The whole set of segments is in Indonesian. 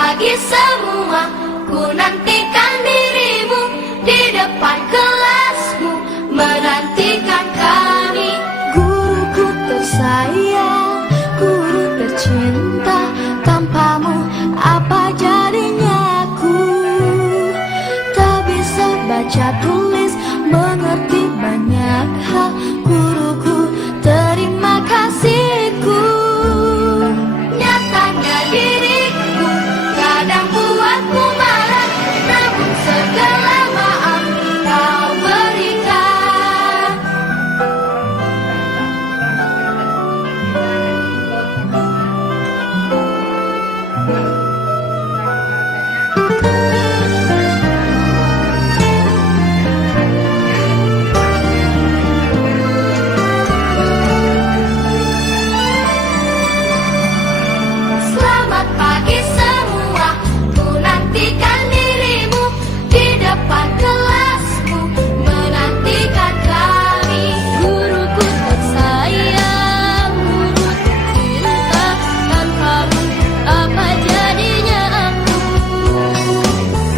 pagi semua, ku nantikan dirimu di depan kelasmu, menantikan kami. Guruku tersayang, guru tercinta, tanpamu apa jadinya aku? Tak bisa baca tulis, mengerti banyak hal. Guruku, terima kasihku. Nyatanya diriku kadang buatmu marah, namun segala maaf kau berikan. Selamat pagi semua, ku nantikan dirimu di depan kelasmu, menantikan kami. Guruku tersayang, guru tercinta, tanpamu apa jadinya aku?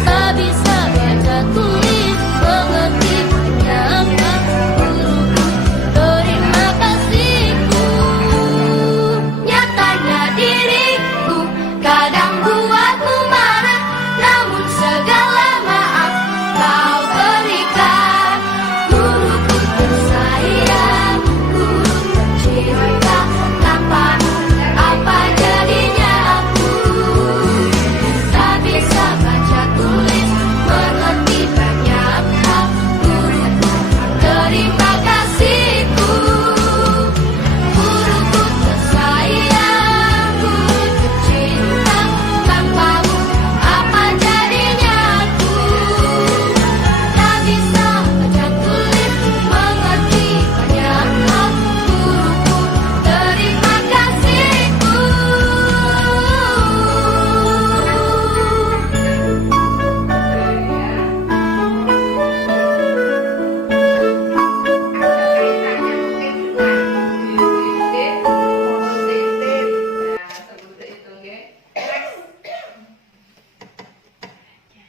Tak bisa baca tulis, mengerti banyak hal. Guruku, terima kasihku. Nyatanya diriku kadang buatmu marah, namun segala maaf kau berikan. Guruku tersayang, guru tercinta, tanpamu apa jadinya aku? Tak bisa baca tulis, mengerti banyak hal. Guruku, terima kasihku. Guruku tersayang, guru tercinta, tanpamu apa jadinya aku? Tak bisa baca tulis, mengerti banyak hal. Guruku, terima kasihku.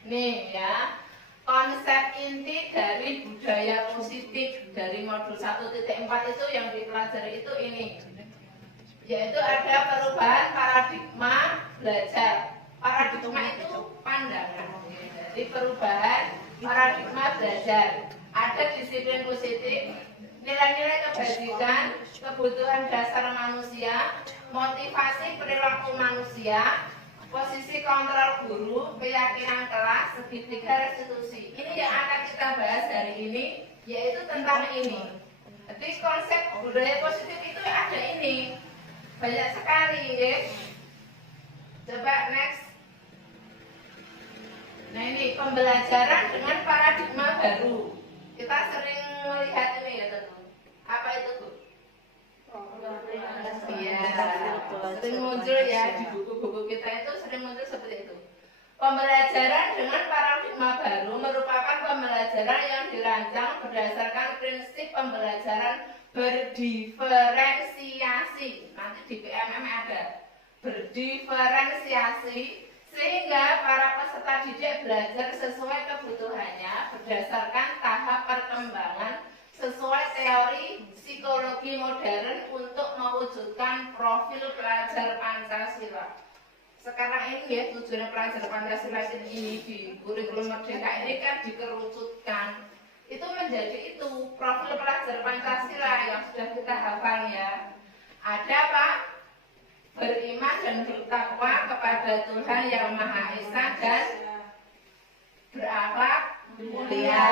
Nih ya, konsep inti dari budaya positif dari modul 1.4 itu yang dipelajari itu ini, yaitu ada perubahan paradigma belajar. Paradigma itu pandangan. Jadi perubahan paradigma belajar. Ada disiplin positif, nilai-nilai kebajikan, kebutuhan dasar manusia, motivasi perilaku manusia, posisi kontrol guru, keyakinan kelas, segitiga restitusi. Ini yang akan kita bahas hari ini, yaitu tentang ini. Jadi konsep budaya positif itu ada ini, banyak sekali ya. Coba next. Nah ini pembelajaran dengan paradigma baru. Kita sering melihat ini ya tentu. Apa itu Bu? Iya, sering muncul ya di buku-buku kita itu sering muncul seperti itu. Pembelajaran dengan paradigma baru merupakan pembelajaran yang dirancang berdasarkan prinsip pembelajaran berdiferensiasi. Nanti di PMM ada berdiferensiasi, sehingga para peserta didik belajar sesuai kebutuhannya berdasarkan tahap perkembangan sesuai teori psikologi modern untuk mewujudkan profil pelajar Pancasila. Sekarang ini ya tujuan pelajar Pancasila ini di kurikulum Merdeka ini kan dikerucutkan. Itu menjadi itu profil pelajar Pancasila yang sudah kita hafal ya. Ada Pak, beriman dan bertakwa kepada Tuhan yang Maha Esa dan berakhlak mulia,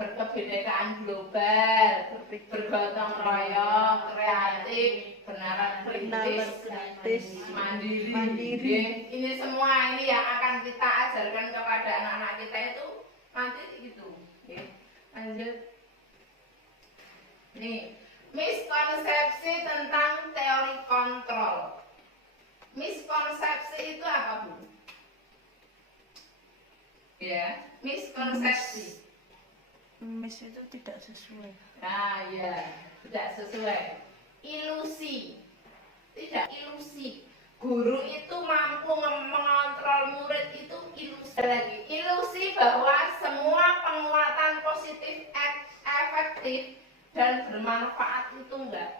berkebinekaan global, bergotong royong, kreatif, benaran kritis, mandiri. Ini semua ini yang akan kita ajarkan kepada anak-anak kita itu nanti itu. Lanjut. Nih, miskonsepsi tentang teori kontrol. Miskonsepsi itu apa Bu? Ya, miskonsepsi. Mis itu tidak sesuai. Nah, ya, tidak sesuai. Ilusi. Tidak ilusi. Guru itu mampu mengontrol murid lagi, ilusi bahwa semua penguatan positif efektif dan bermanfaat itu nggak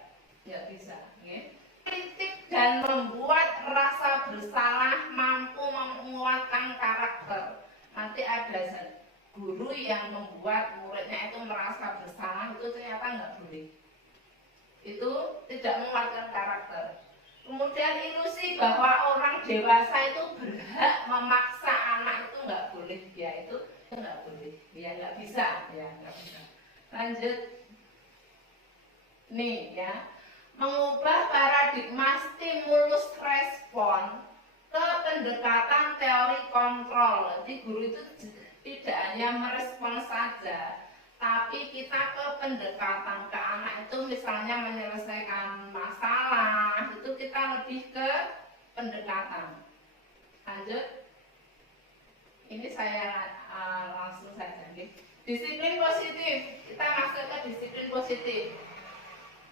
bisa. Okay? Kritik dan membuat rasa bersalah mampu menguatkan karakter. Nanti ada guru yang membuat muridnya itu merasa bersalah, itu ternyata nggak boleh. Itu tidak menguatkan karakter. Kemudian ilusi bahwa orang dewasa itu berhak memaksa anak itu nggak boleh, ya itu nggak boleh, ya nggak bisa, ya nggak bisa. Lanjut, nih ya, mengubah paradigma stimulus respon ke pendekatan teori kontrol. Jadi guru itu tidak hanya merespon saja, tapi kita ke pendekatan ke anak itu, misalnya menyelesaikan masalah, itu kita lebih ke pendekatan. Lanjut, ini saya langsung saja. Disiplin positif, kita masuk ke disiplin positif.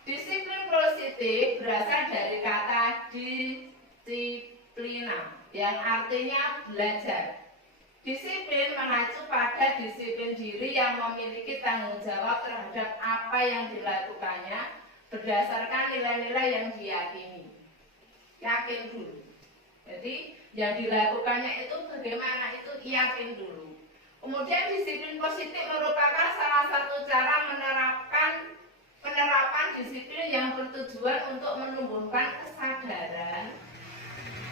Disiplin positif berasal dari kata disiplina, yang artinya belajar. Disiplin mengacu pada disiplin diri yang memiliki tanggung jawab terhadap apa yang dilakukannya berdasarkan nilai-nilai yang diyakini. Yakin dulu. Jadi yang dilakukannya itu bagaimana, itu yakin dulu. Kemudian disiplin positif merupakan salah satu cara penerapan disiplin yang bertujuan untuk menumbuhkan kesadaran,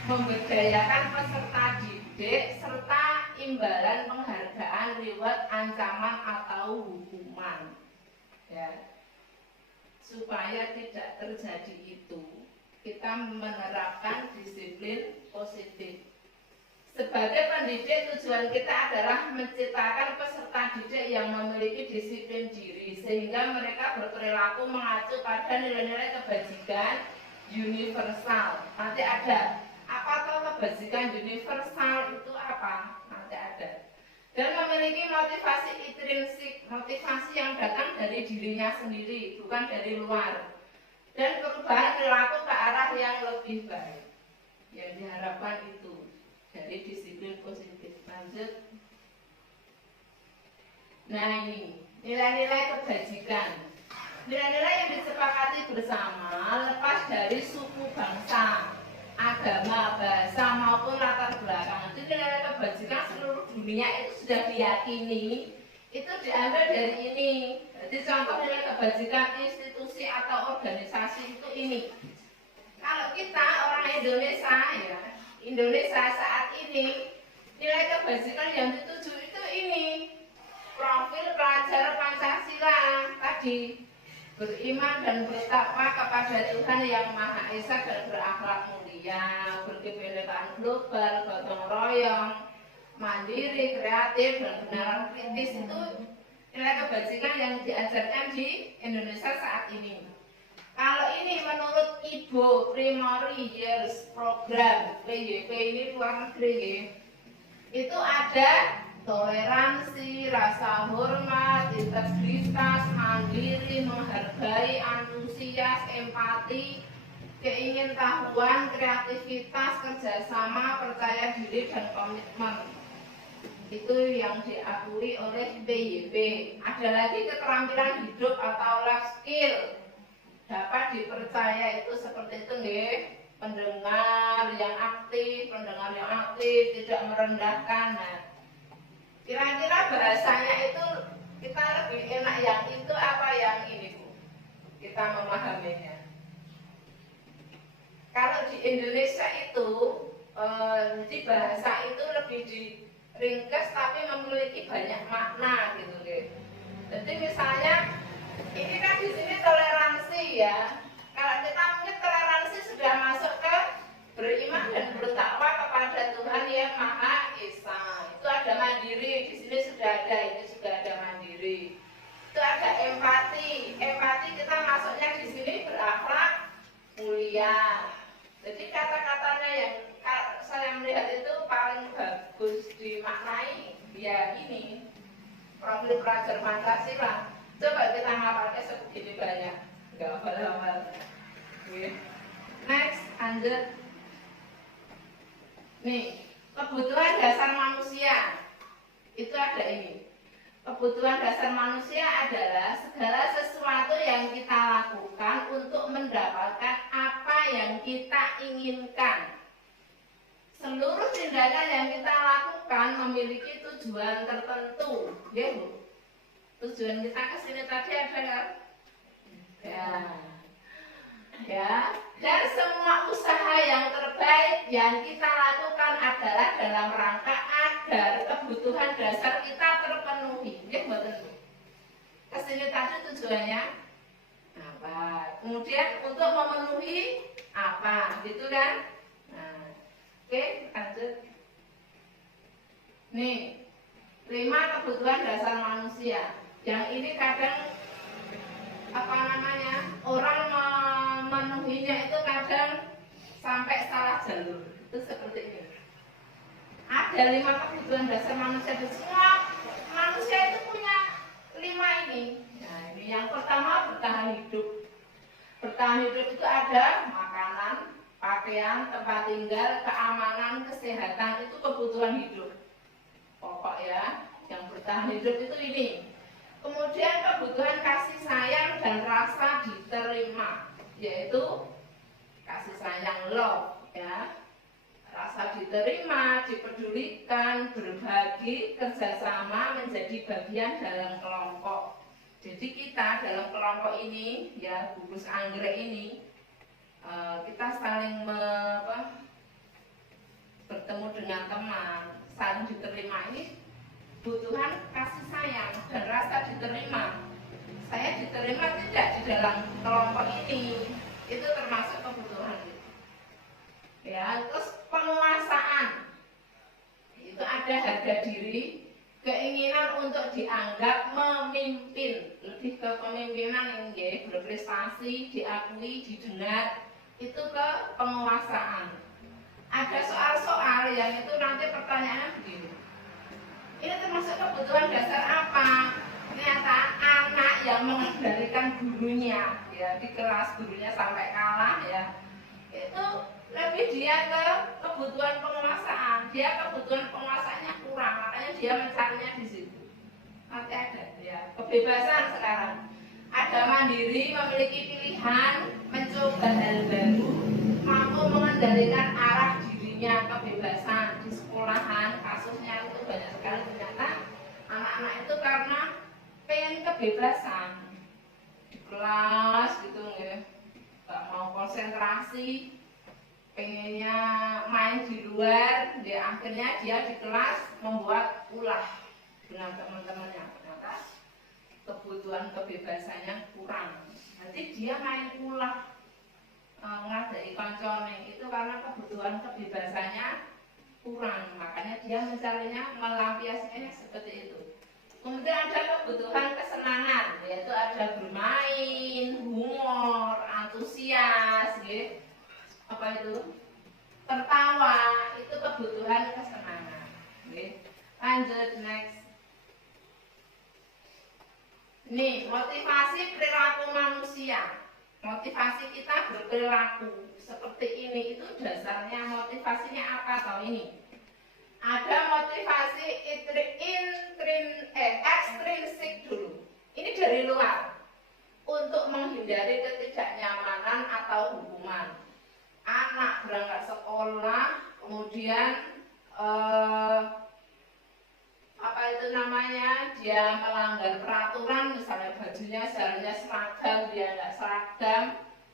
memberdayakan peserta didik, serta imbalan penghargaan, reward, ancaman atau hukuman, ya. Supaya tidak terjadi itu, kita menerapkan disiplin positif. Sebagai pendidik, tujuan kita adalah menciptakan peserta didik yang memiliki disiplin diri, sehingga mereka berperilaku mengacu pada nilai-nilai kebajikan universal. Nanti ada apa tuh kebajikan universal itu apa? Nanti ada. Dan memiliki motivasi intrinsik, motivasi yang datang dari dirinya sendiri, bukan dari luar. Dan perubahan perilaku ke arah yang lebih baik. Yang diharapkan itu dari disiplin positif. Lanjut. Nah ini nilai-nilai kebajikan. Nilai-nilai yang disepakati bersama lepas dari suku, bangsa, agama, bahasa maupun latar belakang. Jadi nilai kebajikan seluruh dunia itu sudah diyakini, itu diambil dari ini. Jadi contoh nilai kebajikan institusi atau organisasi itu ini. Kalau kita orang Indonesia, ya Indonesia saat ini, nilai kebajikan yang dituju itu ini. Profil pelajar Pancasila tadi, beriman dan bertakwa kepada Tuhan yang Maha Esa dan berakhlak mulia, berkebinekaan global, gotong royong, mandiri, kreatif, dan benar kritis. Itu nilai kebajikan yang diajarkan di Indonesia saat ini. Kalau ini menurut Ibu Primary Years Program PYP ini luar negeri, itu ada toleransi, rasa hormat, integritas, mandiri, menghargai, antusias, empati, keingintahuan, kreativitas, kerjasama, percaya diri, dan komitmen. Itu yang diakui oleh PYP. Ada lagi keterampilan hidup atau life skill. Dapat dipercaya itu seperti itu nggih. Pendengar yang aktif, tidak merendahkan. Nah, kira-kira bahasanya itu kita lebih enak yang itu apa yang ini, Bu? Kita memahaminya. Kalau di Indonesia itu di bahasa itu lebih diringkas tapi memiliki banyak makna gitu deh. Jadi misalnya ini kan di sini toleransi ya. Kalau kita mungkin toleransi sudah masuk ke beriman dan bertakwa kepada Tuhan yang Maha Esa. Itu ada mandiri, di sini sudah ada, ini sudah ada mandiri. Itu ada empati. Empati kita masuknya di sini berakhlak mulia. Jadi kata-katanya yang saya melihat itu paling bagus dimaknai ya ini profil pelajar Pancasila. Coba kita ngapalnya segini banyak, nggak hafal-hafal. Next, lanjut. Nih, kebutuhan dasar manusia. itu ada ini. Kebutuhan dasar manusia adalah segala sesuatu yang kita lakukan untuk mendapatkan apa yang kita inginkan. Seluruh tindakan yang kita lakukan memiliki tujuan tertentu, ya Bu. Tujuan kita ke sini tadi ada kan? Ya. Dan semua usaha yang terbaik yang kita lakukan adalah dalam rangka agar kebutuhan dasar kita terpenuhi. Ya, betul. Kesini tadi tujuannya apa? Kemudian untuk memenuhi apa, gitu kan? Nah, oke, lanjut. Nih, 5 kebutuhan dasar manusia. Yang ini kadang orang memenuhinya itu kadang sampai salah jalur. Itu seperti ini. Ada 5 kebutuhan dasar manusia. Semua manusia itu punya 5 ini. Nah, ini yang pertama bertahan hidup. Bertahan hidup itu ada makanan, pakaian, tempat tinggal, keamanan, kesehatan. Itu kebutuhan hidup pokok ya. Yang bertahan hidup itu ini. Kemudian kebutuhan kasih sayang dan rasa diterima, yaitu kasih sayang, love, ya, rasa diterima, dipedulikan, berbagi, kerjasama, menjadi bagian dalam kelompok. Jadi kita dalam kelompok ini, ya, gugus anggrek ini, kita saling bertemu dengan teman, saling diterima ini. Kebutuhan kasih sayang dan rasa diterima. Saya diterima tidak di dalam kelompok ini, itu termasuk kebutuhan. Ya, terus penguasaan, itu ada harga diri, keinginan untuk dianggap memimpin, lebih ke kepemimpinan yang berprestasi, diakui, didengar, itu ke penguasaan. Ada soal-soal yang itu nanti pertanyaannya begini. Ini termasuk kebutuhan dasar apa? Ternyata anak yang mengendalikan gurunya, ya, di kelas gurunya sampai kalah, ya, itu lebih dia ke kebutuhan penguasaan. Dia kebutuhan penguasaannya kurang, makanya dia mencarinya di situ. Nanti ada, ya, kebebasan sekarang. Ada mandiri, memiliki pilihan, mencoba hal baru, mampu mengendalikan arah dirinya, kebebasan di sekolahan, kasusnya itu banyak sekali. Ternyata anak-anak itu karena pengen kebebasan di kelas gitu ya, nggak mau konsentrasi, pengennya main di luar, dia akhirnya dia di kelas membuat ulah dengan teman-temannya. Ternyata kebutuhan kebebasannya kurang, nanti dia main ulah, ngadai koncone, itu karena kebutuhan kebebasannya kurang, makanya dia mencarinya, melampiaskannya seperti itu. Kemudian ada kebutuhan kesenangan, yaitu ada bermain, humor, antusias, gitu. Apa itu? Tertawa, itu kebutuhan kesenangan. Gitu. Lanjut, next. Nih, motivasi perilaku manusia. Motivasi kita berperilaku seperti ini, itu dasarnya motivasinya apa? Tahu ini? Ada motivasi ekstrinsik dulu. Ini dari luar, untuk menghindari ketidaknyamanan atau hukuman. Anak berangkat sekolah, kemudian dia melanggar peraturan, misalnya bajunya seharusnya seragam, dia nggak seragam,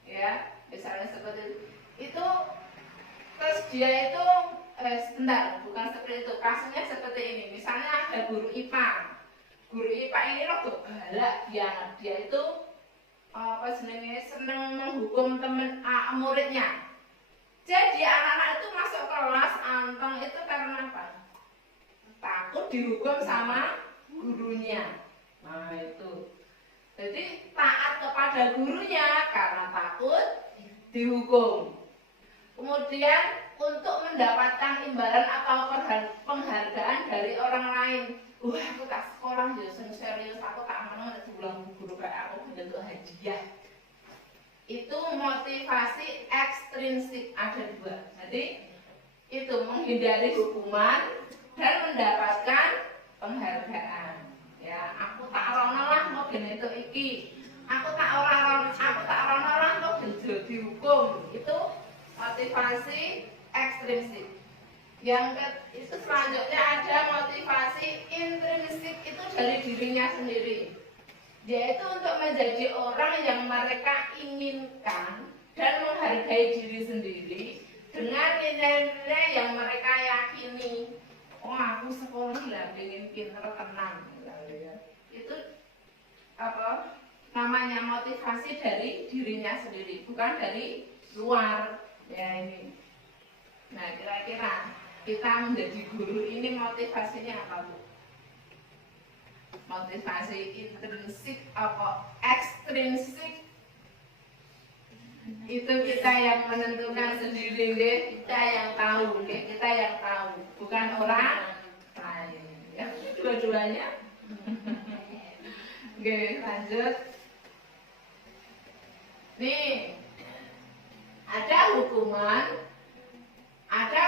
ya, misalnya seperti itu. Itu terus dia itu bukan seperti itu, kasusnya seperti ini. Misalnya ada guru IPA. Guru IPA ini loh galak, dia itu seneng menghukum muridnya. Jadi anak-anak itu masuk kelas anteng itu karena apa? Takut dihukum sama gurunya. Nah itu. Jadi taat kepada gurunya karena takut dihukum. Kemudian untuk mendapatkan imbalan atau penghargaan dari orang lain. Wah, aku tak sekolah ya serius, aku tak mau diulang guru kayak aku bentuk hadiah. Itu motivasi ekstrinsik, ada dua. Jadi itu menghindari hukuman dan mendapatkan penghargaan Itu selanjutnya ada motivasi intrinsik, itu dari dirinya sendiri, yaitu untuk menjadi orang yang mereka inginkan dan menghargai diri sendiri dengan nilai-nilai yang mereka yakini. Oh, aku sekolah lah ingin pinter tenang, itu apa namanya, motivasi dari dirinya sendiri, bukan dari luar ya ini. Nah, kira-kira kita menjadi guru ini motivasinya apa, Bu? Motivasi intrinsik apa ekstrinsik? Itu kita yang menentukan sendiri, deh. Kita yang tahu, deh. Kita yang tahu, bukan orang lain. Ya, dua-duanya. Oke, lanjut. Nih, ada hukuman, ada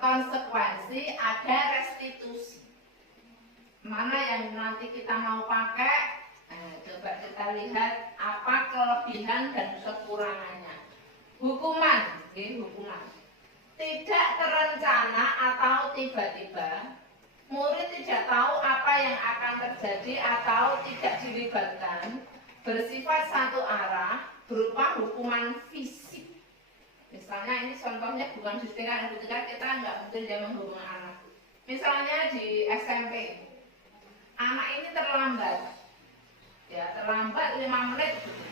konsekuensi, ada restitusi. Mana yang nanti kita mau pakai? Coba kita lihat apa kelebihan dan kekurangannya. Hukuman, hukuman. Tidak terencana atau tiba-tiba, murid tidak tahu apa yang akan terjadi atau tidak dilibatkan, bersifat satu arah, berupa hukuman fisik. Misalnya ini contohnya bukan di tingkat kita nggak mungkin dia menghukum anak. Misalnya di SMP, anak ini terlambat, ya terlambat 5 menit gitu.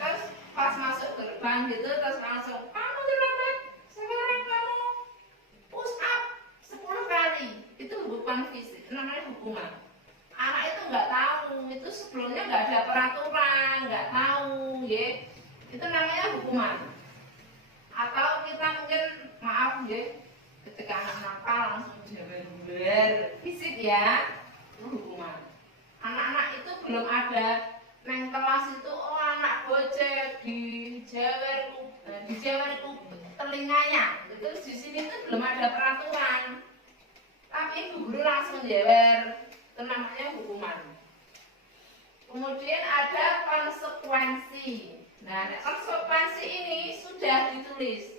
Terus pas masuk gerbang gitu, terus langsung kamu terlambat, sekarang kamu push up 10 kali. Itu hukuman fisik, namanya hukuman. Anak itu nggak tahu, itu sebelumnya nggak ada peraturan, nggak tahu, ya. Itu namanya hukuman. Atau kita mungkin maaf, ya, ketika anak nakal langsung jewer fisik, ya, itu hukuman. Anak-anak itu belum ada neng kelas itu, oh anak bocah dijewer telinganya. Itu di sini tuh belum ada peraturan. Tapi guru langsung jewer, itu namanya hukuman. Kemudian ada konsekuensi. Nah, konsekuensi ini sudah ditulis,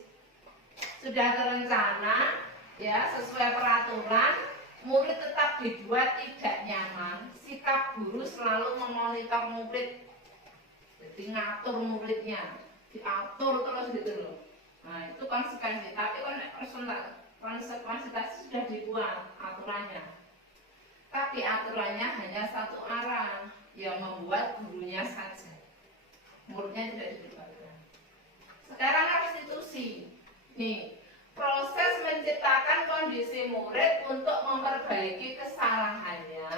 sudah terencana, ya, sesuai peraturan. Murid tetap dibuat tidak nyaman. Sikap guru selalu memonitor murid, jadi ngatur muridnya, diatur terus gitu loh. Nah, itu konsekuensi. Tapi konsekuensi sudah dibuat aturannya. Tapi aturannya hanya satu arah, yang membuat gurunya saja. Muridnya tidak dilibatkan. Sekarang restitusi. Nih, proses menciptakan kondisi murid untuk memperbaiki kesalahannya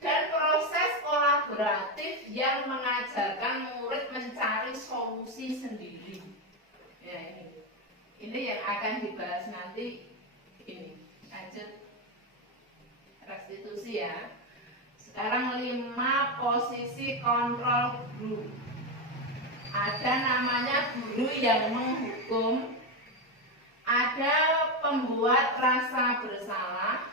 dan proses kolaboratif yang mengajarkan murid mencari solusi sendiri. Ya, ini yang akan dibahas nanti. Ini lanjut restitusi, ya. Sekarang 5 posisi kontrol guru. Ada namanya guru yang menghukum, ada pembuat rasa bersalah,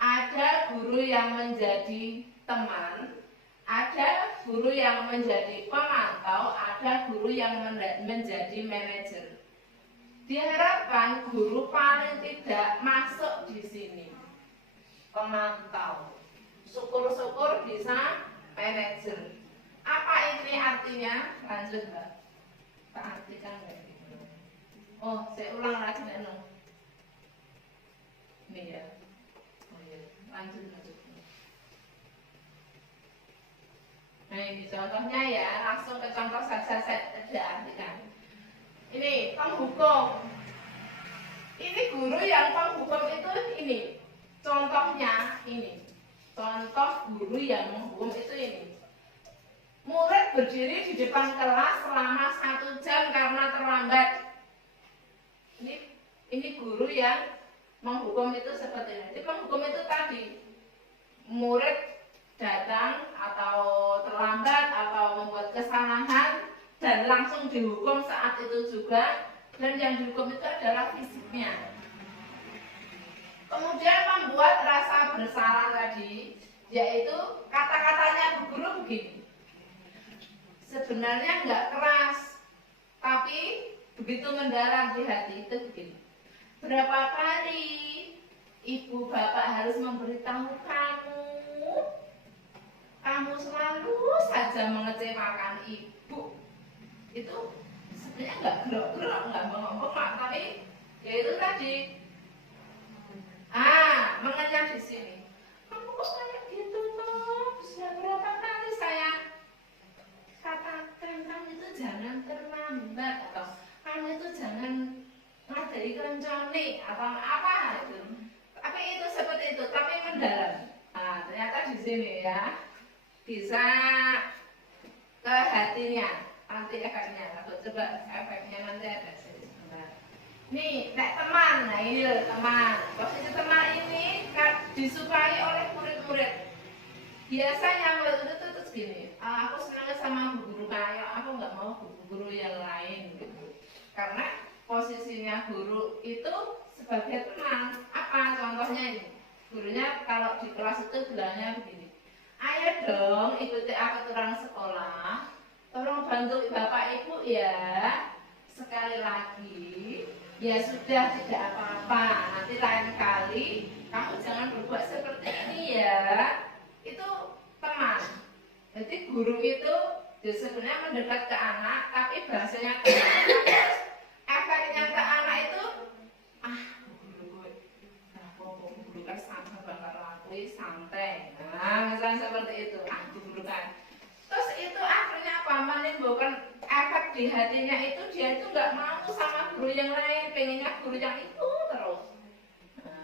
ada guru yang menjadi teman, ada guru yang menjadi pemantau, ada guru yang menjadi manajer. Diharapkan guru paling tidak masuk di sini, pemantau. Syukur-syukur bisa manajer. Apa ini artinya? Lanjut, Mbak. Pak artikan nggak? Oh, saya ulang lagi, Neno. Ini ya. Oh iya, lanjut. Nah, ini contohnya, ya. Langsung ke contoh saja, saya artikan. Ini penghukum. Ini guru yang penghukum itu ini. Contohnya ini. Contoh guru yang menghukum itu ini. Murid berdiri di depan kelas selama 1 jam karena terlambat. Ini guru yang menghukum itu seperti ini. Jadi penghukum itu tadi, murid datang atau terlambat atau membuat kesalahan dan langsung dihukum saat itu juga, dan yang dihukum itu adalah fisiknya. Kemudian membuat rasa bersalah tadi, yaitu kata-katanya bu guru begini. Sebenarnya nggak keras, tapi begitu mendalam di hati itu begini. berapa kali ibu bapak harus memberitahu kamu? Kamu selalu saja mengecewakan ibu. Itu sebenarnya nggak gerak-gerak, nggak bengok-bengok, tapi ya itu tadi. Mengenyah di sini. Kamu kok kayak gitu toh? Sudah berapa kali saya katakan kamu itu jangan terlambat, atau kamu itu jangan ngadai kenconi atau apa itu. Tapi itu seperti itu, tapi mendalam. Ternyata di sini ya bisa ke hatinya, nanti efeknya. Aku coba efeknya nanti ada sini. Nih, nek teman, nah ini loh teman. Posisi teman ini disukai oleh murid-murid. Biasanya waktu itu terus gini, aku senang sama guru kayak, aku nggak mau guru yang lain gitu. Karena posisinya guru itu sebagai teman. Apa contohnya ini? Gurunya kalau di kelas itu bilangnya begini, ayo dong ikuti aturan sekolah, tolong bantu bapak ibu ya. Sekali lagi, ya sudah tidak apa-apa, nanti lain kali kamu jangan berbuat seperti ini ya. Itu teman. Jadi guru itu sebenarnya mendekat ke anak, tapi bahasanya ke anak. Efeknya ke anak itu, guru kan santai bakal lakui santai. Misalnya seperti itu, guru kan. Terus itu akhirnya apa? Menimbulkan efek di hatinya itu, dia itu nggak mau sama guru yang lain, pengennya guru yang itu terus.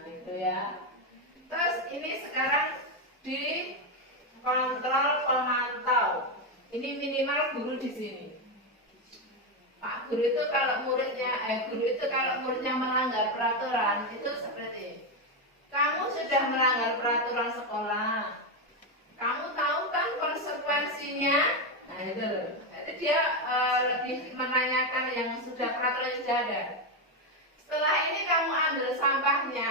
Itu ya. Terus ini sekarang di kontrol pemantau. Ini minimal guru di sini. Pak guru itu kalau muridnya melanggar peraturan itu seperti ini. Kamu sudah melanggar peraturan sekolah. Kamu tahu kan konsekuensinya? Nah itu loh. Jadi dia lebih menanyakan yang sudah peraturan sudah ada. Setelah ini kamu ambil sampahnya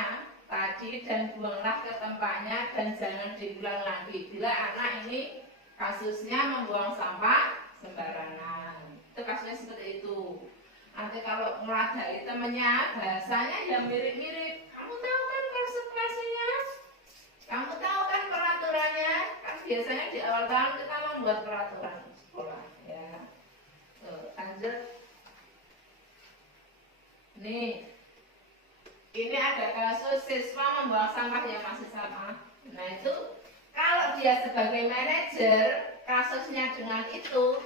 tadi dan buanglah ke tempatnya dan jangan diulang lagi. Bila anak ini kasusnya membuang sampah sembarangan, itu kasusnya seperti itu. Nanti kalau meladai temannya, bahasanya yang mirip-mirip. Kamu tahu kan konsekuensinya? Kamu tahu kan peraturannya? Kan biasanya di awal tahun kita membuat peraturan sekolah ya. Tuh, lanjut. Nih, ini ada kasus siswa membuang sampah yang masih sama. Nah itu kalau dia sebagai manajer, kasusnya dengan itu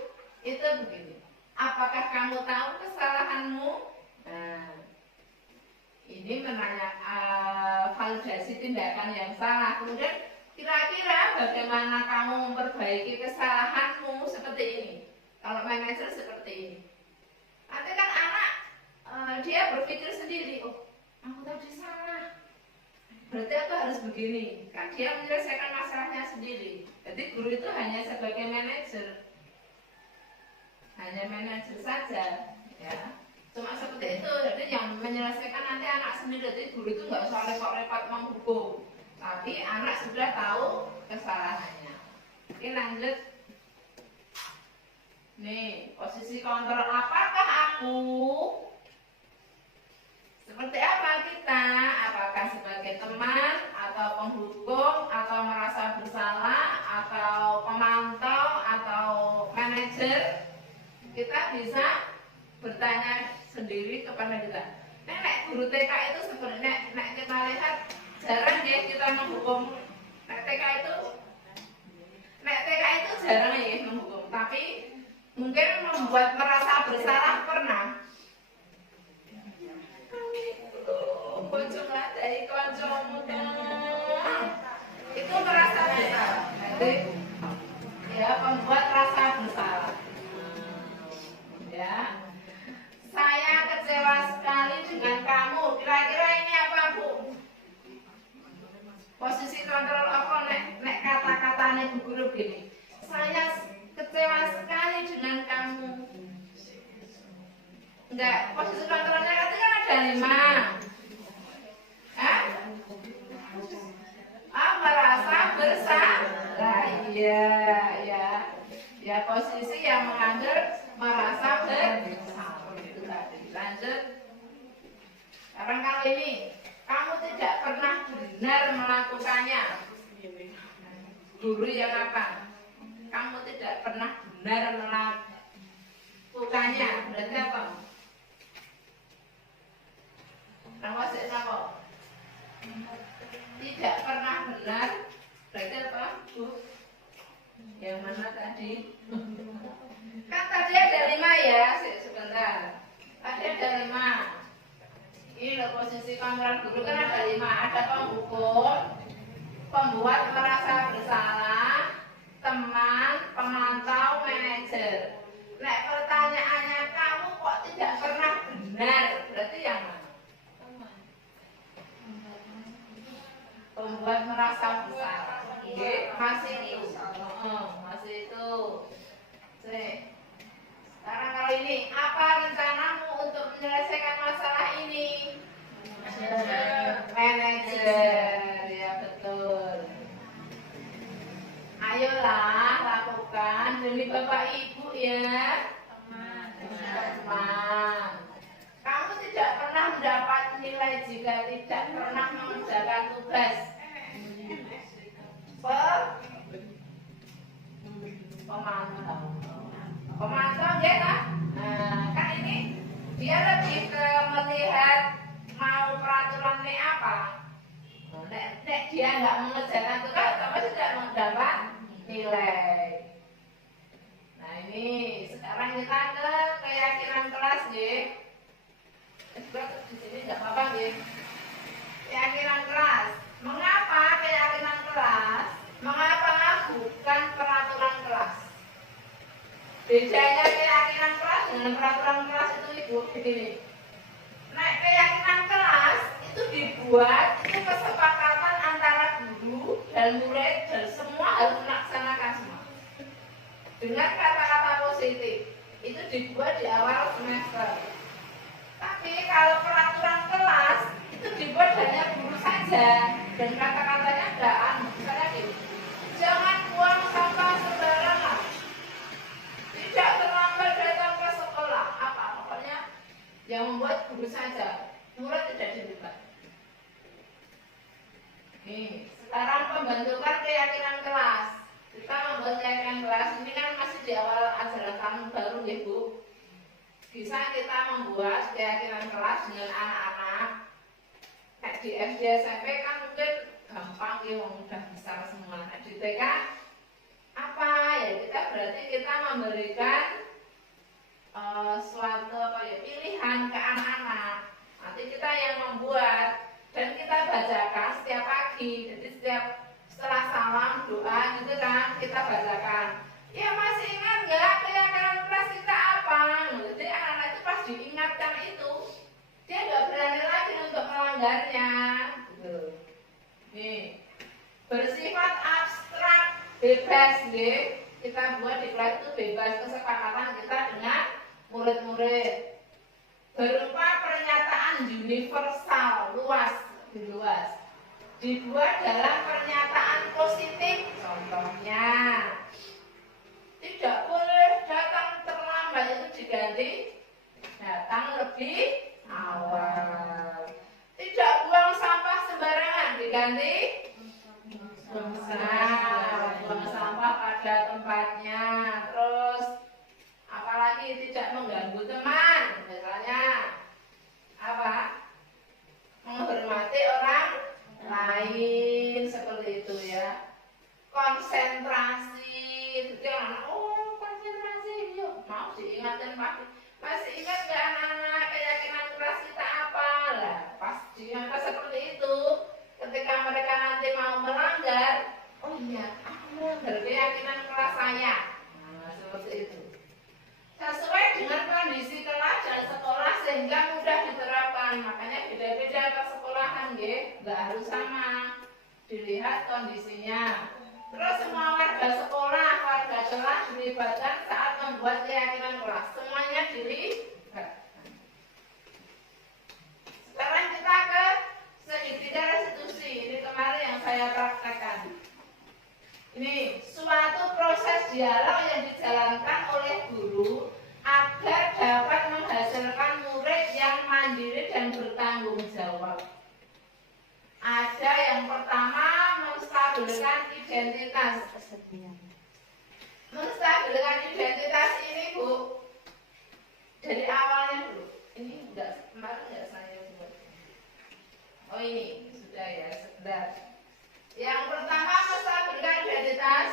begini. Apakah kamu tahu kesalahanmu? Nah, ini menanya validasi tindakan yang salah. Kemudian kira-kira bagaimana kamu memperbaiki kesalahanmu seperti ini? Kalau manajer seperti ini. Nanti kan anak dia berpikir sendiri, oh aku tadi salah, berarti aku harus begini. Kan dia menyelesaikan masalahnya sendiri. Jadi guru itu hanya sebagai manajer, saja, ya. Cuma seperti itu. Jadi yang menyelesaikan nanti anak sendiri. Jadi guru itu nggak usah repot-repot menghukum, tapi anak sudah tahu kesalahannya. Oke, lanjut. Nih, posisi kontrol. Apakah aku? Seperti apa kita? Apakah sebagai teman, atau penghukum, atau merasa bersalah, atau pemantau, atau manajer? Kita bisa bertanya sendiri kepada kita. Nek guru TK itu sebenarnya, nek kita lihat jarang dia kita menghukum. Nek TK itu jarang ya menghukum, tapi mungkin membuat merasa bersalah pernah. Koncolah dari koncomu itu merasa bersalah. Jadi ya membuat rasa bersalah. Ya, saya kecewa sekali dengan kamu. Kira-kira ini apa, Bu? Posisi kontrol apa? Nek kata-katanya Bu Guru gini. Saya kecewa sekali dengan kamu. Enggak, posisi kontrolnya kan ada 5. Merasa bersalah. Iya, ya. Ya, posisi yang mengambil merasa bersalah itu tadi. Lanjut. Sekarang kalau ini, kamu tidak pernah benar melakukannya. Guru yang apa? Kamu tidak pernah benar melakukannya. Berarti apa? Kamu apa? Tidak pernah benar. Berarti apa? Yang mana tadi? Kan tadi ada 5 ya. Sebentar. Tadi ada 5. Ini loh posisi kontrol guru kan ada 5. Ada penghukum, pembuat merasa bersalah, teman, pemantau, manajer. Nah, pertanyaannya kamu kok tidak pernah benar? Berarti yang mana? Pembuat merasa bersalah. Oke, masih itu. Masih itu. Sekarang kali ini, apa rencanamu untuk menyelesaikan masalah ini? Manajer, ya betul. Ayolah lakukan demi Bapak Ibu ya. Teman. Kamu tidak pernah mendapat nilai jika tidak pernah mengerjakan tugas. Pemantau ya kan? Nah, kan ini dia lebih ke melihat mau peraturan ini apa. Nek dia nggak mengerjakan tugas, otomatis tidak mendapat nilai. Nah ini sekarang kita ke keyakinan kelas ya. Di sini nggak apa-apa ya. Keyakinan kelas. Mengapa keyakinan kelas? Mengapa bukan peraturan kelas? Bedanya keyakinan kelas dengan peraturan kelas itu ibu begini. Nah, keyakinan kelas itu dibuat itu kesepakatan antara guru dan murid dan semua harus melaksanakan semua. Dengan kata-kata positif itu dibuat di awal semester. Tapi kalau peraturan kelas itu dibuat hanya guru saja dan kata-katanya enggak misalnya gini. Jangan buang sampah sembarangan. Tidak terlambat datang ke sekolah. Apa pokoknya yang membuat guru saja, murid tidak dilibat. Nih, sekarang pembentukan keyakinan kelas. Kita membuat keyakinan kelas ini kan masih di awal ajaran tahun baru ya Bu. Bisa kita membuat keyakinan kelas dengan anak-anak. Kayak di SD SMP kan mungkin gampang ya, udah besar semua. Nah, di TK apa ya, kita berarti kita memberikan suatu pilihan ke anak-anak. Nanti kita yang membuat dan kita bacakan setiap pagi. Jadi setelah salam doa gitu kan kita bacakan. Ya masih ingat nggak keyakinan kelas kita apa? Jadi anak-anak itu pas diingatkan itu dia nggak berani lagi untuk melanggarnya. Gitu. Nih, bersifat abstrak, bebas deh. Kita buat di kelas itu bebas, kesepakatan kita dengan murid-murid. Berupa pernyataan universal, luas, lebih luas. Dibuat dalam pernyataan positif. Contohnya, tidak boleh datang terlambat, itu diganti datang lebih awal. Tidak buang sampah sembarangan, diganti buang sampah pada tempatnya. Terus apalagi tidak mengganggu teman, misalnya apa? Menghormati orang lain, seperti itu ya. Konsentrasi, jadi anak konsentrasi, yuk mau diingatkan pagi. Masih ingat nggak anak-anak keyakinan kelas kita apa? Lah pas diingatkan seperti itu, ketika mereka nanti mau melanggar, oh iya, aku melanggar keyakinan kelas saya. Nah, seperti itu. Sesuai dengan kondisi kelas dan sekolah sehingga mudah diterapkan. Makanya beda-beda persekolahan, nggak harus sama. Dilihat kondisinya. Terus semua warga sekolah, warga kelas dilibatkan saat membuat keyakinan kelas. Semuanya dilibatkan. Sekarang kita ke segitiga restitusi. Ini kemarin yang saya praktekkan. Ini suatu proses dialog yang dijalankan oleh guru agar dapat menghasilkan murid yang mandiri dan bertanggung jawab. menstabilkan identitas. Menstabilkan identitas ini Bu, dari awalnya dulu. Ini enggak, kemarin enggak saya buat. Oh ini sudah ya, sebentar. Yang pertama menstabilkan identitas,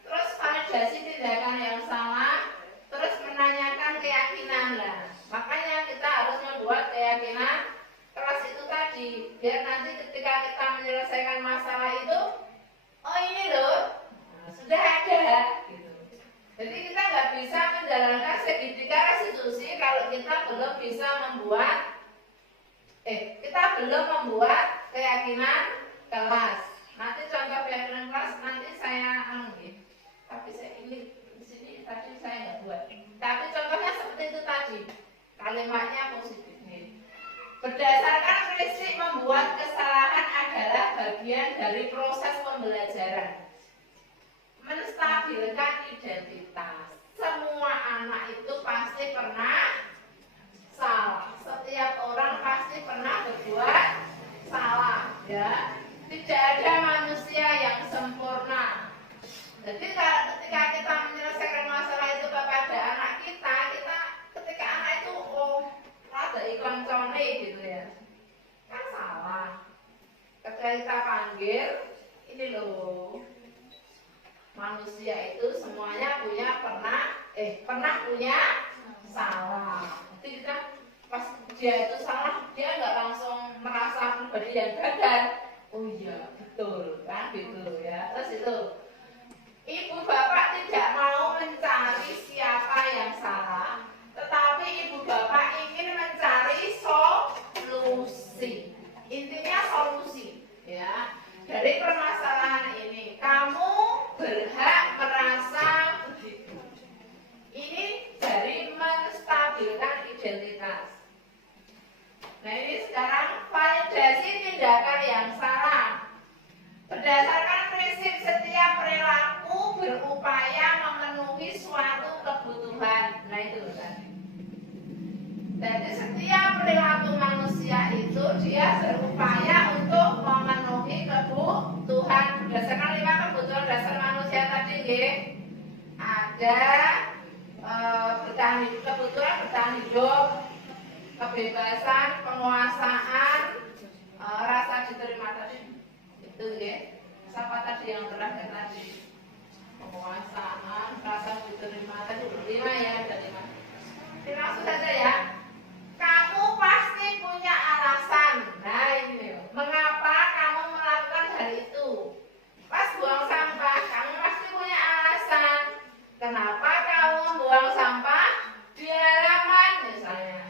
terus validasi tindakan yang salah, terus menanyakan keyakinan lah. Makanya kita harus membuat keyakinan kelas itu tadi, biar nanti ketika kita menyelesaikan masalah itu, oh ini loh, sudah ada gitu. Jadi kita nggak bisa menjalankan segitiga restitusi kalau kita belum bisa membuat keyakinan kelas. Nanti contoh keyakinan kelas nanti saya tapi saya ini di sini tadi saya nggak buat. Tapi contohnya seperti itu tadi, kalimatnya positif nih. Berdasarkan prinsip membuat kesalahan adalah bagian dari proses pembelajaran. Menstabilkan identitas. Semua anak itu pasti pernah salah. Setiap orang pasti pernah berbuat salah, ya. Tidak ada manusia yang sempurna. Jadi ketika kita menyelesaikan masalah itu kepada anak kita ketika anak itu rada iklan cone gitu ya, kan salah. Ketika kita panggil, ini loh, manusia itu semuanya pernah punya salah. Jadi kita pas dia itu salah, dia nggak langsung merasa pribadi yang gagal. Oh iya betul kan gitu ya. Terus itu ibu bapak tidak mau mencari siapa yang salah, tetapi ibu bapak ingin mencari solusi. Intinya solusi ya. Dari permasalahan ini kamu berhak merasa begitu. Ini dari menstabilkan identitas. Nah ini sekarang validasi tindakan yang salah. Berdasarkan prinsip setiap perilaku berupaya memenuhi suatu kebutuhan. Nah itu tadi. Jadi setiap perilaku manusia itu dia berupaya untuk memenuhi kebutuhan. Berdasarkan 5 kebutuhan dasar manusia tadi, ada kebutuhan bertahan hidup, kebebasan, penguasaan, rasa diterima tadi. Itu siapa tadi yang terakhir tadi? Penguasaan, rasa diterima tadi 5 ya, ada 5. Langsung saja ya. Kamu pasti punya alasan. Nah ini mengapa kamu melakukan hal itu? Pas buang sampah, kamu pasti punya alasan. Kenapa kamu buang sampah di halaman misalnya?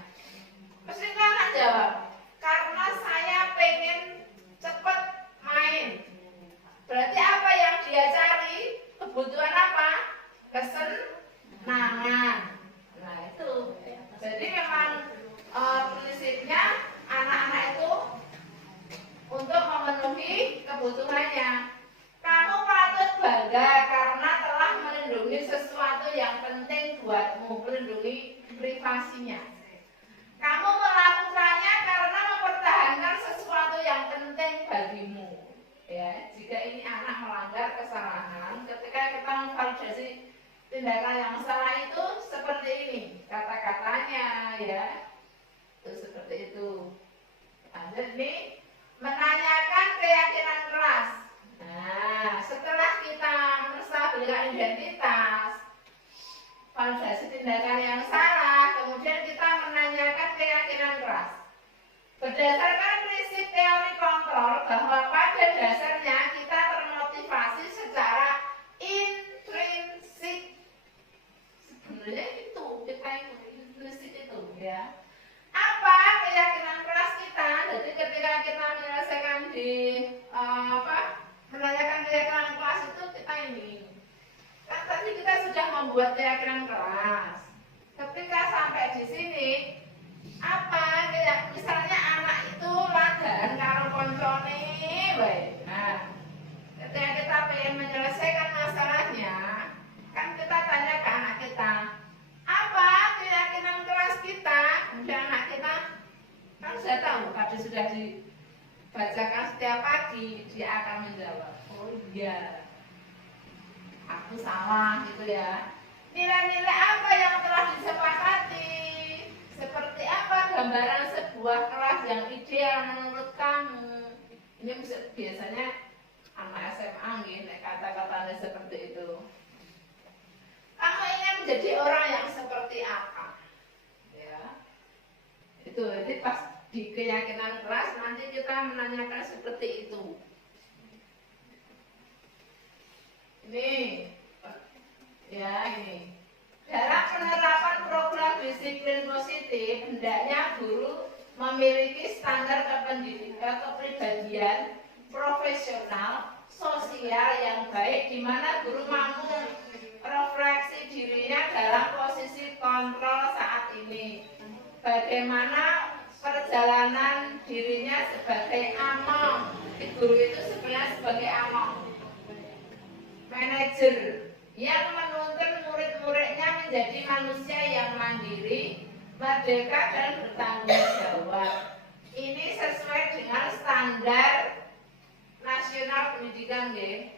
Pasti anak jawab, karena saya pengen cepet main. Berarti apa yang dia cari? Kebutuhan apa? Kesenangan. Nah itu. Jadi memang prinsipnya anak-anak itu untuk memenuhi kebutuhannya. Kamu patut bangga karena telah melindungi sesuatu yang penting buatmu, melindungi privasinya. Kamu melakukannya karena mempertahankan sesuatu yang penting bagimu. Ya, jika ini anak melanggar kesalahan, ketika kita memvalidasi tindakan yang salah itu seperti ini kata-katanya, ya, itu seperti itu. Nah, jadi menanyakan keyakinan kelas. Nah, setelah kita menstabilkan identitas, validasi tindakan yang salah, kemudian kita menanyakan keyakinan keras. Berdasarkan prinsip teori kontrol bahwa pada dasarnya kita termotivasi secara intrinsik. Sebenarnya itu kita intrinsik itu ya. Apa keyakinan keras kita? Jadi ketika kita menyelesaikan menanyakan keyakinan kelas itu kita ini. Kan tadi kita sudah membuat keyakinan kelas. Ketika sampai di sini, misalnya anak itu ladan karo koncone, nah, ketika kita ingin menyelesaikan masalahnya, kan kita tanya ke anak kita, apa keyakinan kelas kita? Kemudian anak kita kan sudah tahu, tadi sudah dibacakan setiap pagi dia akan menjawab, oh iya, aku salah gitu ya. Nilai-nilai apa yang telah disepakati? Seperti apa gambaran sebuah kelas yang ideal menurut kamu? Ini biasanya anak SMA gitu, kata-katanya seperti itu. Kamu ingin menjadi orang yang seperti apa? Ya, itu jadi pas di keyakinan kelas nanti kita menanyakan seperti itu. Ini, ya ini. Dalam penerapan program disiplin positif, hendaknya guru memiliki standar kepribadian profesional, sosial yang baik, di mana guru mampu refleksi dirinya dalam posisi kontrol saat ini. Bagaimana perjalanan dirinya sebagai among, guru itu sebenarnya sebagai among, manajer yang menuntun murid-muridnya menjadi manusia yang mandiri, merdeka dan bertanggung jawab. Ini sesuai dengan standar nasional pendidikan, ya.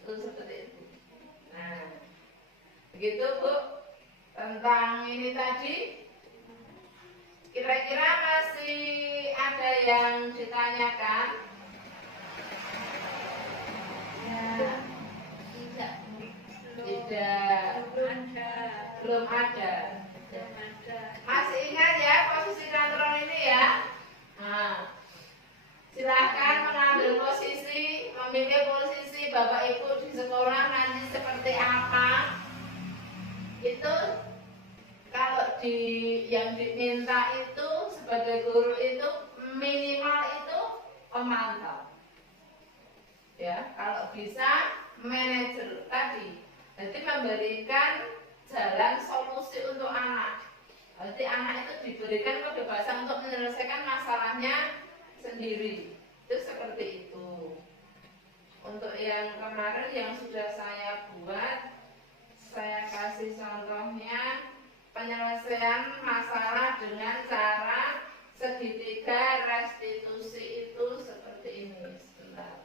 Itu seperti itu. Nah, begitu Bu tentang ini tadi. Kira-kira masih ada yang ditanyakan? Ya. Belum ada. Masih ingat ya posisi kontrol ini ya? Nah, silahkan mengambil posisi, memilih posisi Bapak Ibu di sekolah nanti seperti apa. Itu kalau yang diminta itu sebagai guru itu minimal itu pemantau. Ya, kalau bisa manajer tadi. Jadi memberikan jalan solusi untuk anak. Berarti anak itu diberikan kebebasan untuk menyelesaikan masalahnya sendiri. Itu seperti itu. Untuk yang kemarin yang sudah saya buat, saya kasih contohnya penyelesaian masalah dengan cara segitiga restitusi itu seperti ini. Sebentar.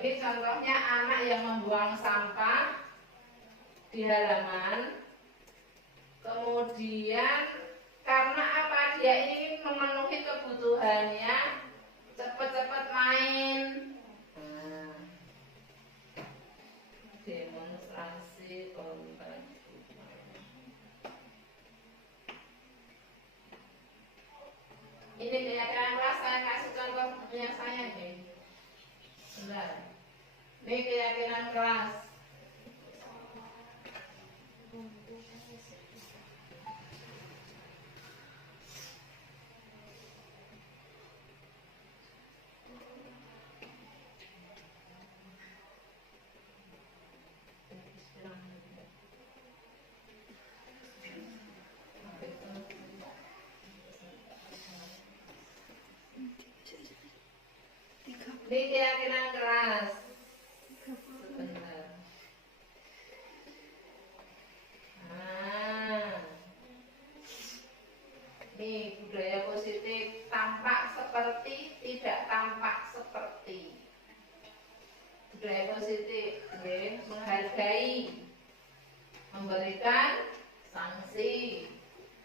Ini contohnya anak yang membuang sampah di halaman. Kemudian karena apa? Dia ingin memenuhi kebutuhannya, cepat-cepat main. Demonstrasi konten. Ini keyakinan kelas, saya kasih contoh punya saya nih. Benar. Ini keyakinan kelas. Ini keyakinan keras. Sebentar. Ini budaya positif, tampak seperti, tidak tampak seperti. Budaya positif, menghargai, memberikan sanksi,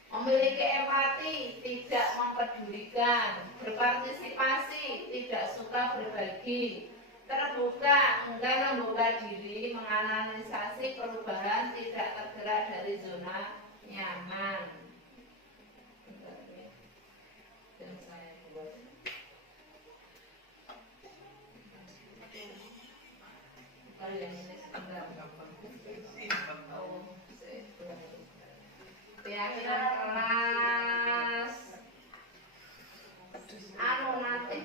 memiliki empati, tidak mempedulikan, berpartisipasi, tidak suka berbagi, terbuka, enggan membuka diri, menganalisasi perubahan, tidak tergerak dari zona nyaman. Dan saya buat. Kalau yang ini sebentar. Keyakinan kelas nanti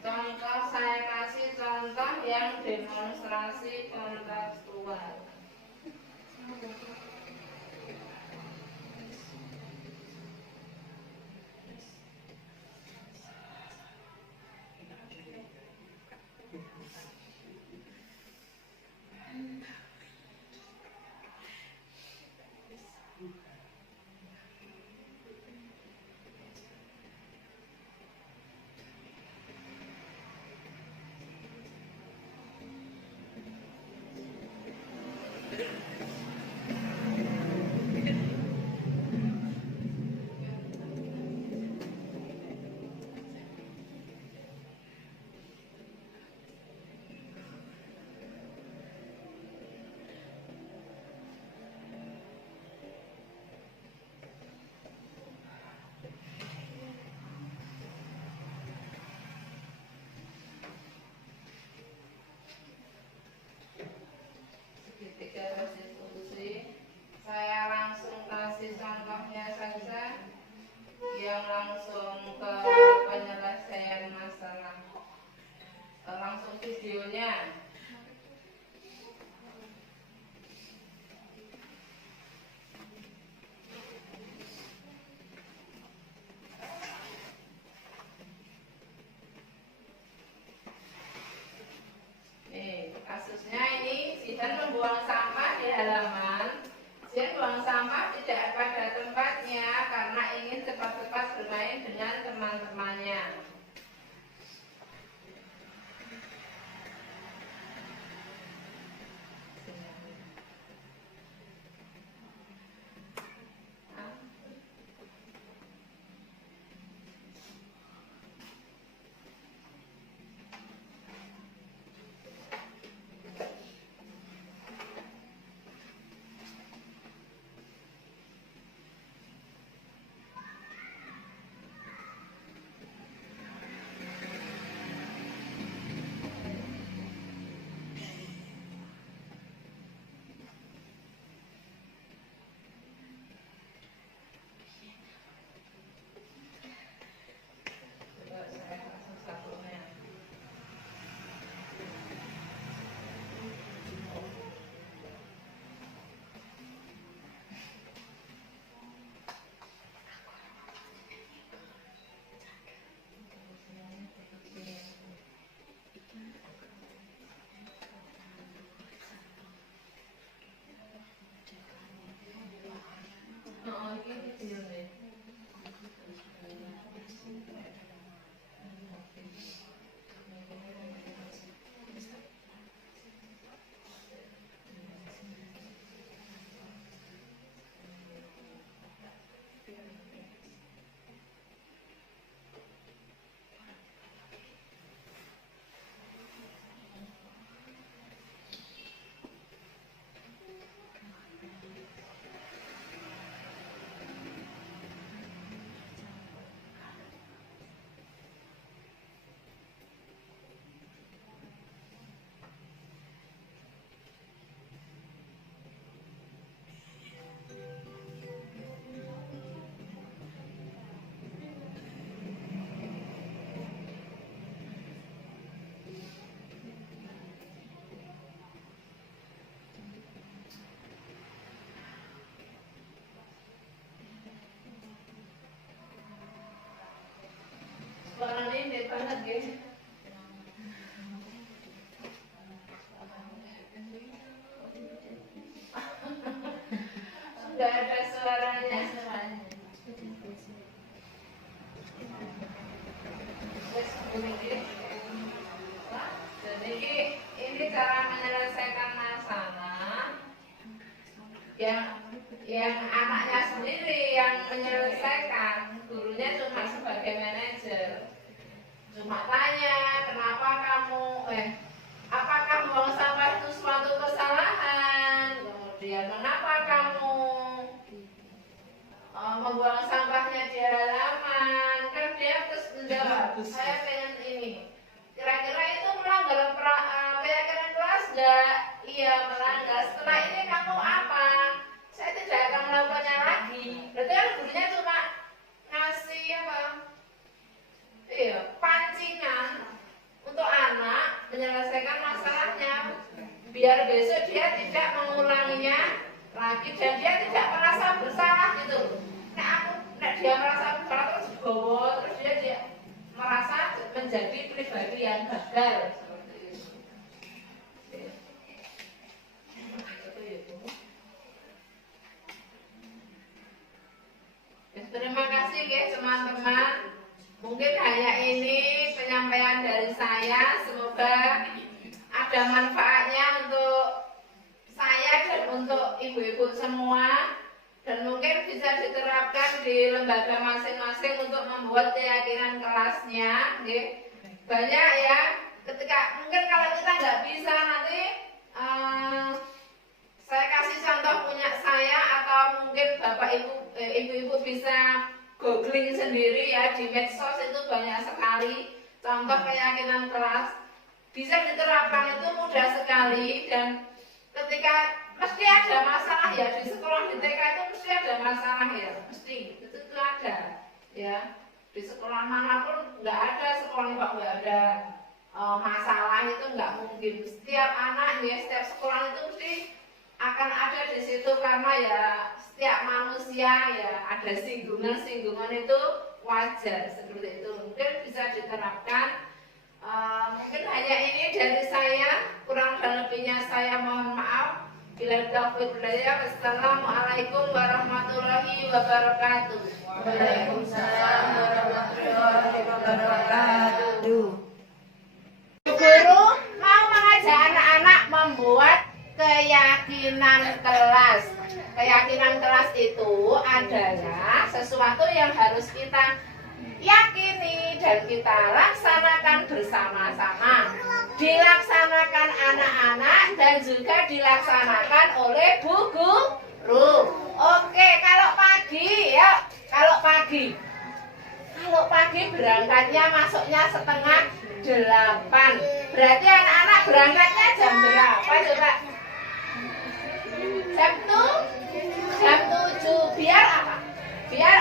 contoh, saya kasih contoh yang demonstrasi kontekstual. gede banget ya. Nggak ada suaranya. Jadi ini cara menyelesaikan masalah yang anaknya sendiri yang menyelesaikan, gurunya cuma sebagai manajer, cuma tanya kenapa kamu apakah buang sampah itu suatu kesalahan, kemudian kenapa kamu membuang sampahnya di halaman, kan dia terus menjawab saya pengen ini, kira-kira itu melanggar keyakinan kelas enggak? Iya melanggar. Setelah ini kamu apa? Saya tidak akan melakukannya lagi. Berarti kan gurunya cuma ngasih apa? Iya, pancingan untuk anak menyelesaikan masalahnya, biar besok dia tidak mengulanginya lagi dan dia tidak merasa bersalah gitu. Nek dia merasa bersalah terus gowo, terus dia merasa menjadi pribadi yang gagal seperti itu. Terima kasih guys teman-teman. Mungkin hanya ini penyampaian dari saya. Semoga ada manfaatnya untuk saya dan untuk ibu-ibu semua. Dan mungkin bisa diterapkan di lembaga masing-masing untuk membuat keyakinan kelasnya. Banyak ya. Ketika mungkin kalau kita nggak bisa nanti saya kasih contoh punya saya atau mungkin bapak ibu-ibu bisa googling sendiri ya, di medsos itu banyak sekali contoh keyakinan kelas, bisa diterapkan, itu mudah sekali. Dan ketika mesti ada masalah ya di sekolah, di TK itu mesti ada masalah ya, mesti itu ada ya, di sekolah manapun nggak ada sekolah kok nggak ada masalah, itu nggak mungkin. Setiap anak ya, setiap sekolah itu mesti akan ada di situ, karena ya setiap manusia ya ada singgungan itu wajar seperti itu. Mungkin bisa diterapkan. Mungkin hanya ini dari saya, kurang dan lebihnya saya mohon maaf. Bila taufiq hidayah. Wassalamualaikum warahmatullahi wabarakatuh. Waalaikumsalam warahmatullahi wabarakatuh. Guru mau mengajak anak-anak membuat keyakinan kelas. Keyakinan kelas itu adalah sesuatu yang harus kita yakini dan kita laksanakan bersama-sama. Dilaksanakan anak-anak dan juga dilaksanakan oleh bu guru. Oke, kalau pagi ya, kalau pagi berangkatnya masuknya 7:30. Berarti anak-anak berangkatnya jam berapa coba? Jam 7. Biar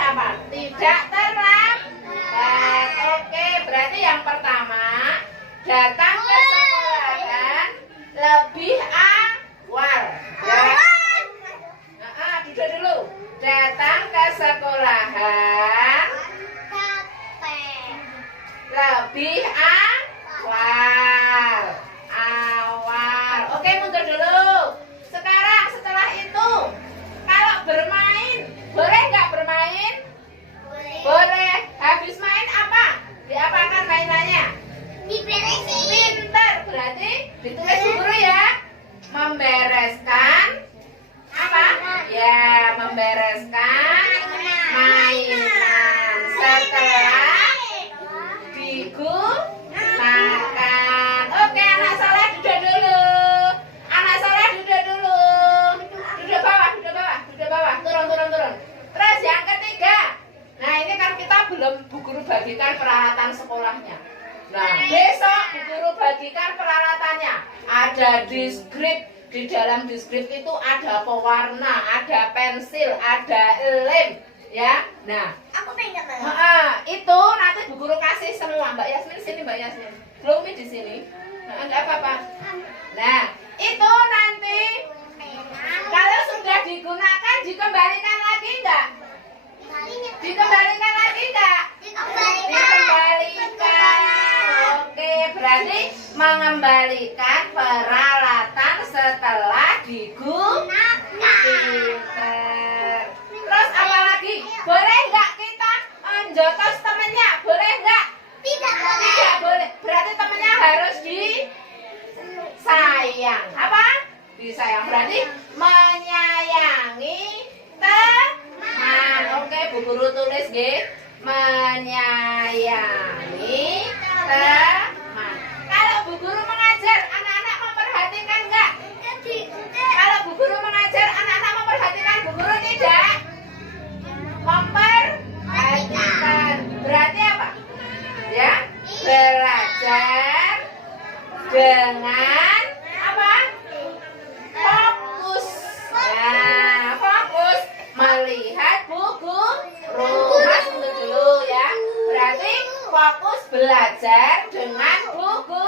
apa? Tidak terlambat. Oke, berarti yang pertama datang ke sekolahan lebih awal. Ya. Duduk dulu. Datang ke sekolahan lebih awal. Oke, mundur dulu. Sekarang setelah itu, kalau bermain, boleh nggak bermain? Boleh. Habis main apa? Diapakan mainannya? Diberesin. Pintar. Berarti ditulis guru ya. Membereskan apa? Ya, membereskan mainan setelah digunakan. Oke, anak soleh duduk dulu. Duduk bawah. Turun. Terus yang ketiga. Nah, ini kan kita belum bu guru bagikan peralatan sekolahnya. Nah, besok bu guru bagikan peralatannya. Ada diskrip. Di dalam diskrip itu ada pewarna, ada pensil, ada lem, ya. Nah, Aku pengen itu nanti bu guru kasih semua. Mbak Yasmin sini, Mbak Yasmin. Gloomy di sini. Nah, enggak apa-apa. Nah, itu nanti kalau sudah digunakan dikembalikan lagi enggak? Dikembalikan lagi enggak? Dikembalikan. berarti mengembalikan peralatan setelah digunakan. Terus apa lagi? Boleh nggak kita menjotos temennya? Boleh nggak? Tidak boleh. Tidak boleh. Berarti temennya harus disayang. Apa? Disayang. Berarti menyayangi teman. Oke, Bu Guru tulis G. Menyayangi teman. Kalau Bu Guru mengajar, anak-anak memperhatikan nggak? Kalau Bu Guru mengajar, anak-anak memperhatikan, Bu Guru tidak memperhatikan. Berarti apa? Ya, belajar dengan apa? Fokus. Nah, fokus melihat buku. Mas untuk dulu ya. Berarti fokus belajar dengan buku.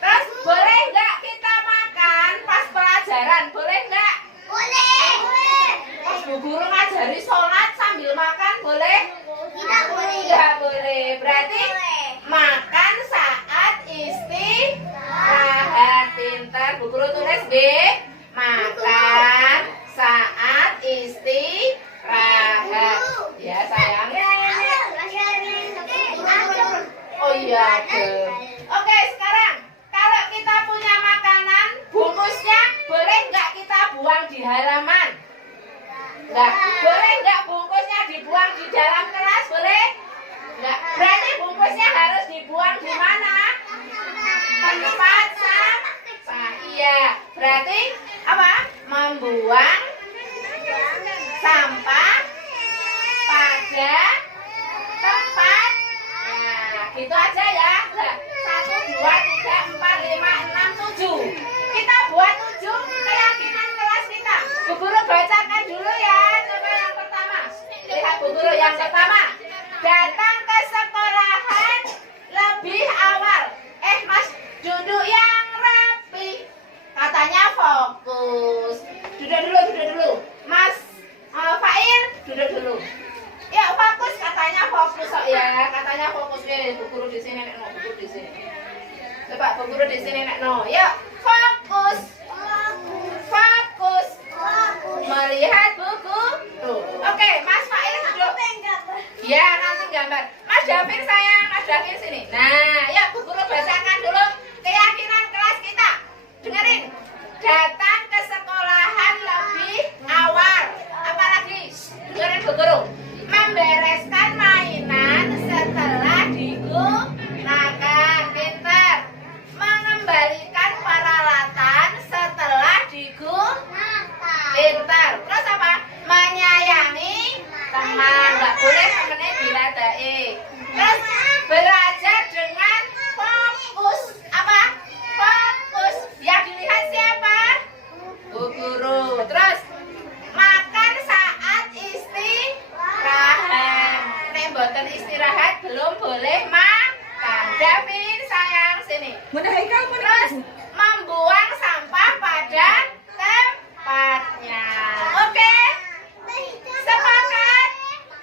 Terus boleh nggak kita makan pas pelajaran? Boleh nggak? Boleh. Pas Bu Guru ngajari sholat sambil makan boleh? Tidak boleh. Tidak boleh. Berarti makan saat istirahat. Pintar. Bu Guru tulis B. Makan saat istirahat. Ya sayang. Oh iya. Oke, sekarang kalau kita punya makanan, bungkusnya boleh nggak kita buang di halaman? Nggak. Boleh nggak bungkusnya dibuang di dalam kelas? Boleh? Nggak. Berarti bungkusnya harus dibuang di mana? Tempat sampah. Iya. Berarti apa? Membuang sampah pada tempat. Nah, gitu aja ya. 1, 2, 3, 4, 5, 6, 7. Kita buat 7 keyakinan kelas kita. Bu Guru bacakan dulu ya. Coba yang pertama. Lihat Bu Guru yang pertama. Datang ke sekolahan lebih awal. Mas, duduk yang rapi. Katanya fokus. Duduk dulu. Mas Fail, duduk dulu. Ya fokus, katanya fokus kok ya. Katanya fokus ya. Bu Guru di sini, Nek No. Bu Guru di sini. Coba Bu Guru di sini, Nek No. Yuk, fokus. Fokus. Melihat buku. Tuh. Oke, Mas Fail duduk. Ya, nanti gambar. Mas Davin sayang, Mas Davin sini. Nah, yuk Bu Guru bacakan dulu keyakinan kelas kita. Dengerin. Datang ke sekolahan lebih awal. Apalagi? Dengerin Bu Guru. Membereskan mainan setelah digunakan. Pintar. Mengembalikan peralatan setelah digunakan. Pintar. Terus apa? Menyayangi teman. Nggak boleh temennya diladai. Terus belajar dengan fokus. Apa? Fokus. Yang dilihat siapa? Bu Guru. Terus makan saat istirahat. Nek mboten istirahat belum boleh makan. Davin sayang sini. Terus membuang sampah pada tempatnya. Oke? Sepakat?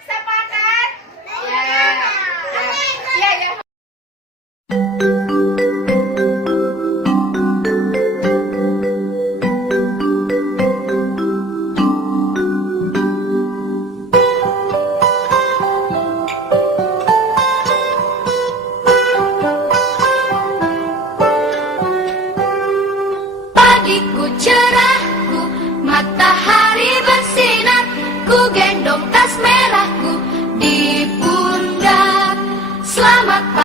Sepakat? Ya. Ya. Pagiku cerahku, matahari